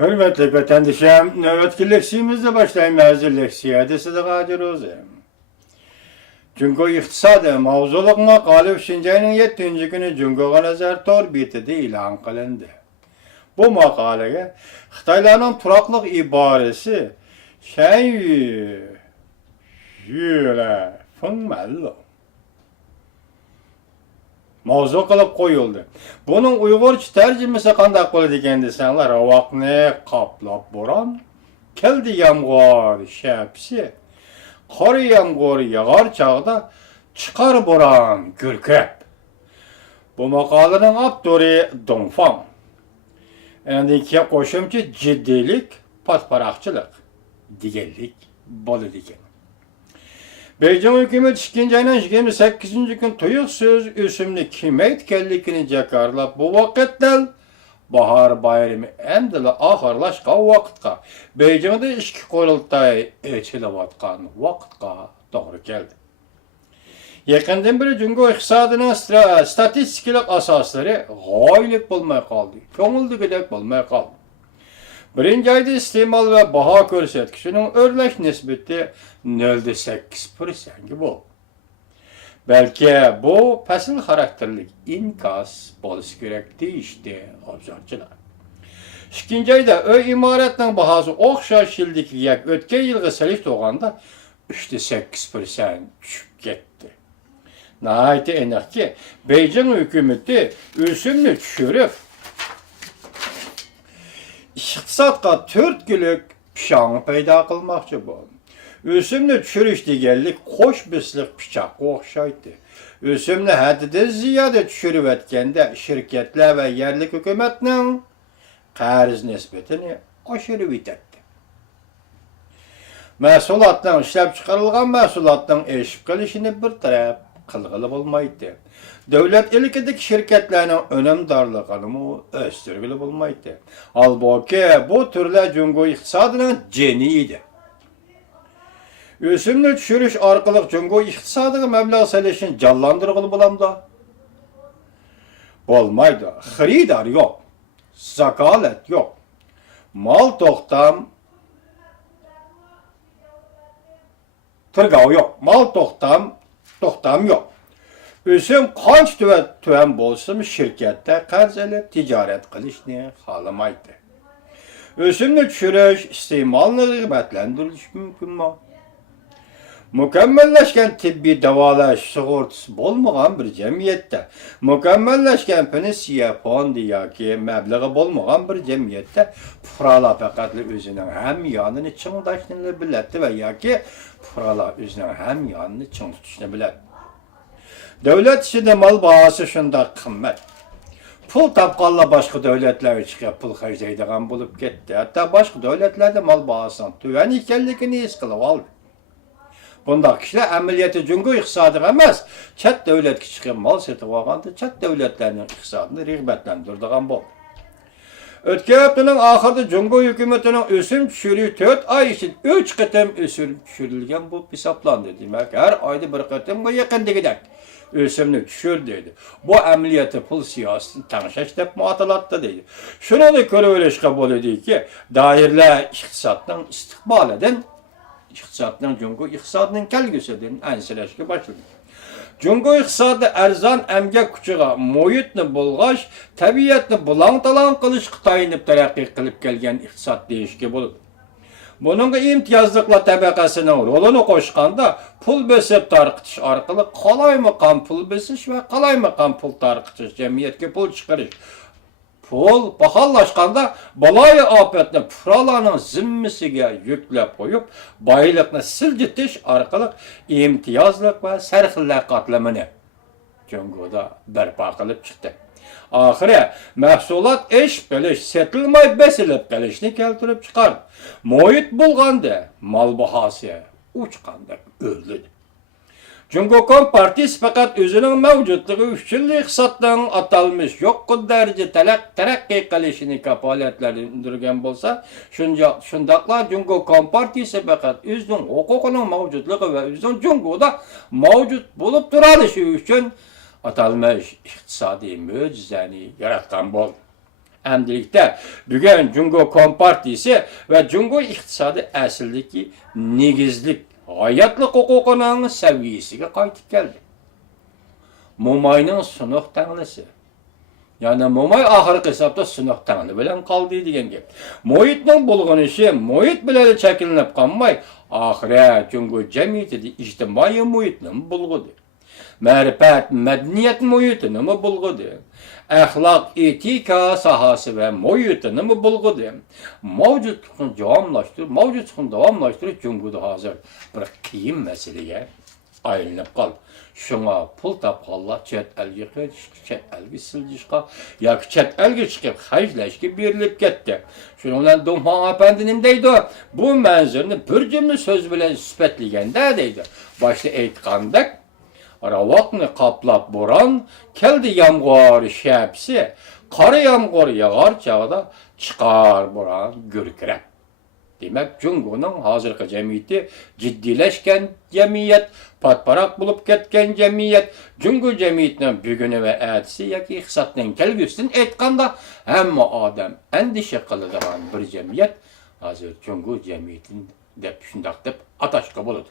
Hürmetli vatandaşım, nöbetki leksiyimizle başlayayım hazır leksiye de size kadir olacağım. Çünkü iktisadı mavzuluk makale Şincan'ın 7. günü Cungo'ya nazar torbiyeti ilan kılındı. Bu makaleye Xitaylarının turaklık ibaresi yüle fınmello. Mavzu kılıp koyuldu. Bunun Uygurca tercümesi kandak boldu ekan desenler, avakni kaplap boran, keldi yağmur şepsi, qor yağmur yağar çağda çıkar boran gürkep. Bu makalenin avtori Dongfang. Endiki qo'shimcha ciddilik, patparaqchilik, deganlik bo'ladi ekan. Beijing hukumat 2 ayning 28 kun tuyuq so'z o'simni kim aytganligini jakarlab, bu vaqtda bahor bayrami endi oxirlashgan vaqtga Beijingda ishki qurultay echilayotgan vaqtga to'g'ri keldi. Yaqindan beri Jungo iqtisodining statistikalik asoslari g'oyib bo'lmay qoldi. Ko'ngildagidek bo'lmay qoldi. Birinchi oyda iste'mol va baho ko'rsatkichining o'rlash nisbati 0.8% bo'ldi. Balki bu fasl xarakterli inkas bo'lishi kerak deyishdi obzorchilar. Ikkinchi oyda uy imoratining bahosi o'xshash yildikiga o'tgan yilga solishtirganda 3.8% tushib ketdi. Nəhayət eniq ki, Beijing hökuməti ösümünü düşürüb, iqtisadqa 4 günlük pişanı payda qılmaqçı bo'ldi. Ösümünü düşürüş deganlik qo'sh bisliq pichoqqa o'xshaydi. Ösümünü haddidan ziyoda tushirib o'tganda shirkatlar va yerlik hukumatning qarz nisbatini oshirib etadi. Mahsulotning ishlab chiqarilgan mahsulotning eshib qilishini bir taraf qilg'ili bo'lmaydi. Davlat ilkidagi shirkatlarning unumdorligini o'stirg'ili bo'lmaydi. Albatta, bu turlar Jungo iqtisodining jeni edi. O'simni tushirish orqali Jungo iqtisodiga mablag' solishni jonlantirg'ili bo'lamdi. Bo'lmaydi. Xaridor yo'q. Zakolat yo'q. Mol to'xtam turg'ov yo'q. Mol to'xtam yo'q. O'sim qancha tuvan bo'lsin shirkatda qarz olib tijorat qilishni xohlamaydi. O'simni tushirish iste'molni rag'batlantirish mumkinmi? Mukammallashgan tibbiy davolash sug'urtasi bo'lmagan bir jamiyatda, mukammallashgan pensiya fondi yoki mablag'i bo'lmagan bir jamiyatda fuqarolar faqat o'zining hamyonini chingdashni biladi va yoki fuqarolar o'zining hamyonini ching tutishni biladi. Davlat ishida mol bahosi shunday qimmat. Pul topganlar boshqa davlatlarga chiqib pul xarjlaydigan bo'lib ketdi. Hatto boshqa davlatlarda mol bahosining tuvan ekanligini his qilib oldi. Bunda kishilar amaliyoti Jungo iqtisodiga emas, chet davlatga chiqib mol sotib olganda chet davlatlarning iqtisodini rag'batlantiradigan bo'ldi. O'tgan haftaning oxirida Jungo hukumatining o'sim tushirishi 4 oy ichida 3 qatam o'sim tushirilgan bu hisoblandi. Demak, har oyda bir qatamga yaqindagidek o'simni tushir dedi. Bu amaliyoti pul siyosatini tangshash deb muotalatda deydi. Shuni ko'rib olishga bo'ladiki, doirlar iqtisodning istiqbolidan Jungo iqtisodining kelgusidan ansirashga boshladi. Jungo iqtisodi arzon emgak kuchiga, muhitni bulg'ash, tabiatni bulang-talang qilishga tayinib taraqqiy qilib kelgan iqtisod deyishga bo'ladi. Buningga imtiyozliqlar tabaqasining rolini qo'shganda pul bosib tarqitish orqali qalaymaqon pul bosish va qalaymaqon pul tarqitish, jamiyatga pul chiqarish. Pul baholashganda baloyi ofatni fuqarolarning zimmasiga yuklab qo'yib, boylikni siljitish orqali imtiyozlik va sarxillar qatlamini Jungoda barpo qilib chiqdi. Oxiri mahsulot eshib qilish, setilmay besilib qilishni keltirib chiqardi. Muhit bo'lganda mol bahosi uchqanda o'rladi. Jungo Kompartiyasi faqat o'zining mavjudligi uchun iqtisoddan atalmish yo'q darajada taraqqiy qilishini kafolatlantirgan bo'lsa, shundaqla Jungo Kompartiyasi faqat o'zining huquqining mavjudligi va o'zining Jungoda mavjud bo'lib turadishi uchun atalmish iqtisodiy mo'jizani yaratgan bo'ldi. Endilikte bugün Cungo Kompartiyası ve Cungo iqtisadi asildeki negizlik, hayatlık hukukunun seviyesiga qaytib geldi. Momayning sunuq tanglisi. Yani Momay ahirgi hesapta sunuq tangli bilen kaldı degan gap. Muhitning bulg'anishi muhit bilan shakllanib qolmay, oxirat Cungo jamiyatida ijtimoiy muhitni bulg'udi. Ma'rifat, madaniyat muhitini bulg'udi. Ahlak, etika sahası ve muhitini bulg'udi. Mavcudlikni davomlashtirish Cungoda hozir bir qiyin masalaga aylanib qoldi. Şuna pul tapqanlar chet elga siljishqa yoki chet elga chiqib hajlashga berilib ketdi. Shuning bilan Dumxon apandi nima deydi? Bu manzurni bir jumla so'z bilan isbotlaganda deydi. Boshda aytgandek, ravaqni qoplab bo'ron, keldi yomg'ir shapsi, qora yomg'ir yog'ar chog'da chiqar bo'ron gurkirab. Demek Cungo'nun hazırki cemiyeti ciddileşken cemiyet, patparak bulup ketken cemiyet, Cungo cemiyetinin bugünü ve ertesi yaki iqtisatının kelgüsünün etkanda hem adam endişe kılıdıran bir cemiyet hazır Cungo cemiyetin dep şundak dep ataşka buludu.